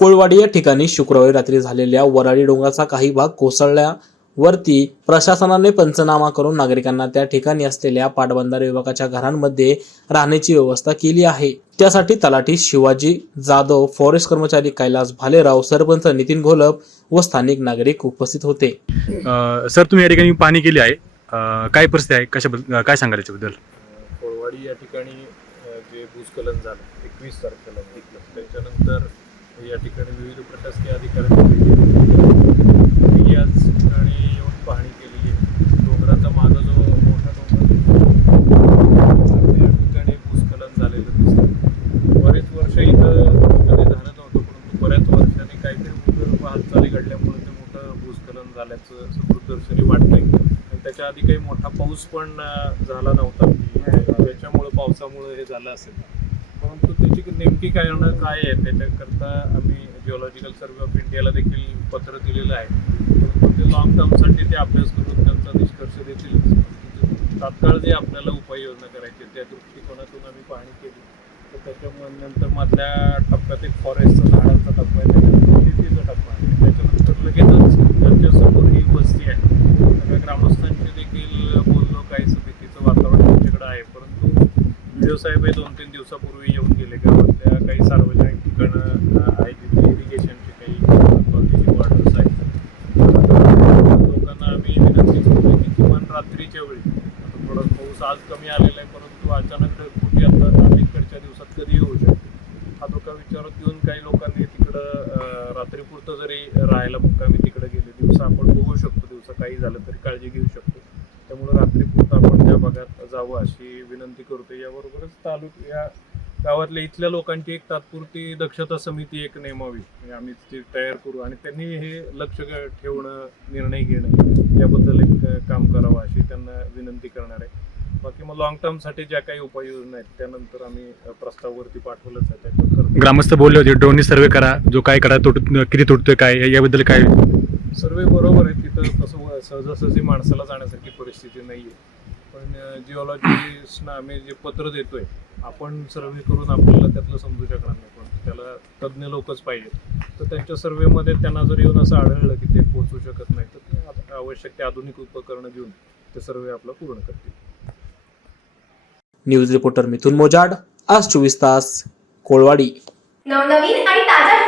कोळवाडी या ठिकाणी शुक्रवारी रात्री झालेल्या वराडी डोंगराचा काही भाग कोसळल्यावरती प्रशासनाने पंचनामा करून नागरिकांना त्या ठिकाणी असलेल्या पाटबंधारे विभागाच्या घरांमध्ये राहण्याची व्यवस्था केली आहे. त्यासाठी तलाठी शिवाजी जाधव फॉरेस्ट कर्मचारी कैलास भालेराव सरपंच नितीन घोलप व स्थानिक नागरिक उपस्थित होते. सर तुम्ही या ठिकाणी पाहणी केली आहे. अ, काय परिस्थिती आहे? कशाबद्दल काय सांगाल याच्याबद्दल? कोळवाडी या ठिकाणी अ, जे भूस्खलन झालं एकवीस तारखेला त्याच्यानंतर या ठिकाणी विविध प्रशासकीय अधिकाऱ्यांनी मी याच ठिकाणी येऊन पाहणी केलेली आहे. डोंगराचा माझा जो मोठा डोंगर या ठिकाणी भूस्खलन झालेलं दिसतं. बरेच वर्ष इथं कधी झालं नव्हतं परंतु बऱ्याच वर्षांनी काहीतरी भूगर्भ हालचाली घडल्यामुळे ते मोठं भूस्खलन झाल्याचं सदृदर्शनी वाटतंय. आणि त्याच्या आधी काही मोठा पाऊस पण झाला नव्हता. त्याच्यामुळं पावसामुळं हे झालं असेल. परंतु त्याची नेमकी कारणं काय आहे? त्याच्याकरता आम्ही जिओलॉजिकल सर्वे ऑफ इंडियाला देखील पत्र दिलेलं आहे. परंतु ते लॉंग टर्मसाठी ते अभ्यास करून त्यांचा निष्कर्ष देतील तात्काळ जे आपल्याला उपाययोजना करायची त्या दृष्टिकोनातून आम्ही पाहणी केली. तर त्याच्यामुळे नंतर मधल्या टप्प्यात एक फॉरेस्टचा झाडांचा टप्पा आहे त्याच्यानंतर शेतीचा टप्पा आहे. त्याच्यानंतर लगेचच त्यांच्यासमोर ही वस्ती आहे. सगळ्या ग्रामस्थांशी देखील बोललो काही भीतीचं वातावरण त्यांच्याकडे आहे परंतु व्हिडिओ साहेब हे दोन तीन दिवसापूर्वी येऊन गेले गावातल्या काही सार्वजनिक ठिकाणं आहेत तिथे इरिगेशनचे काही बाकीचे वॉटर्स आहेत. लोकांना आम्ही विनंती करतो की किमान रात्रीच्या वेळी आता थोडा पाऊस आज कमी आलेला आहे परंतु अचानक ढगफुटी आता अलीकडच्या दिवसात कधी येऊ शकते? हा धोका विचारात घेऊन काही लोकांनी तिकडं रात्रीपुरतं जरी राहायला मुक्कामी तिकडे गेले दिवसा आपण बघू शकतो दिवसा काही झालं तरी काळजी घेऊ शकतो. त्यामुळे रात्रीपुरतं आपण त्या भागात जावं अशी विनंती करतो याबरोबरच तालुक या गावातल्या इथल्या लोकांची एक तात्पुरती दक्षता समिती एक नेमावी आम्ही ती तयार करू आणि त्यांनी हे लक्ष ठेवणं निर्णय घेणं याबद्दल एक काम करावं अशी त्यांना विनंती करणार आहे. बाकी मग लॉंग टर्मसाठी ज्या काही उपाययोजना आहेत त्यानंतर आम्ही प्रस्ताववरती प्रस्तावावरती पाठवलंच आहे. ग्रामस्थ बोलले होते ड्रोननी सर्वे करा जो काय करा तुट किती तुटतोय काय याबद्दल काय सर्वे बरोबर आहे तिथं तसं सहजासहजी माणसाला जाण्यासारखी परिस्थिती नाही आहे पण जिओलॉजिस्टना आम्ही जे पत्र देतोय आपण सर्वे करून आपल्याला त्यातलं समजू शकणार नाही. पण त्याला तज्ज्ञ लोकच पाहिजेत. तर त्यांच्या सर्वेमध्ये त्यांना जर येऊन असं आढळलं की ते पोहोचू शकत नाही तर ते आवश्यक ते आधुनिक उपकरणं घेऊन ते सर्वे आपला पूर्ण करतील. न्यूज रिपोर्टर मिथुन मोजाड आज चोवीस तास कोळवाडी. नवनवीन आणि ताज्या